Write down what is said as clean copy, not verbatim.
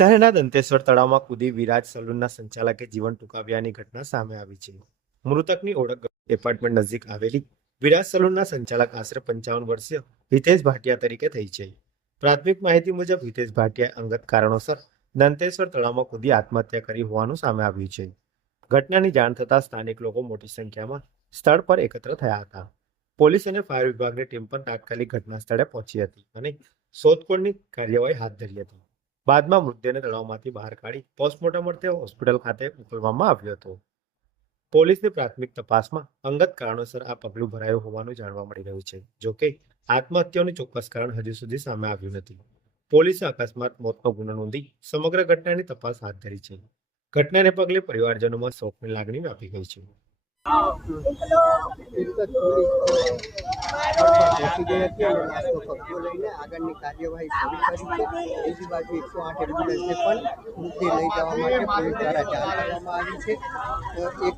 શહેરના દંતેશ્વર તળાવમાં કૂદી વિરાજ સલૂનના સંચાલકે જીવન ટૂંકાવ્યાની ઘટના સામે આવી છે. મૃતકની ઓળખ એપાર્ટમેન્ટ નજીક આવેલી વિરાજ સલૂનના સંચાલક આશરે 55 વર્ષીય હિતેશ ભાટિયા તરીકે થઈ છે. પ્રાથમિક માહિતી મુજબ હિતેશ ભાટિયાએ અંગત કારણોસર દંતેશ્વર તળાવમાં કૂદી આત્મહત્યા કરી હોવાનું સામે આવ્યું છે. ઘટનાની જાણ થતાં સ્થાનિક લોકો મોટી સંખ્યામાં સ્થળ પર એકત્ર થયા હતા. પોલીસ અને ફાયર વિભાગની ટીમ પણ તાત્કાલિક ઘટના સ્થળે પહોંચી હતી અને શોધખોળની કાર્યવાહી હાથ ધરી હતી. બાદમાં મૃતદેહને તળાવમાંથી બહાર કાઢી પોસ્ટમોર્ટમ અર્થે હોસ્પિટલ ખાતે મોકલવામાં આવ્યો હતો. પોલીસની પ્રાથમિક તપાસમાં અંગત કારણોસર આ પગલું ભરાયું હોવાનું જાણવા મળી રહ્યું છે. જોકે આત્મહત્યાનું ચોક્કસ કારણ હજુ સુધી સામે આવ્યું નથી. પોલીસે અકસ્માત મોતનો ગુનો નોંધી સમગ્ર ઘટનાની તપાસ હાથ ધરી છે. ઘટનાને પગલે પરિવારજનોમાં શોકની લાગણી વ્યાપી ગઈ છે. પહોંચી ગઈ હતી અને લાશનો કબજો લઈને આગળની કાર્યવાહી શરૂ કરી છે. બીજી બાજુ 108 એમ્બ્યુલન્સને પણ મૃતદેહ લઈ જવા માટે પોલીસ દ્વારા જાણ કરવામાં આવી છે. એક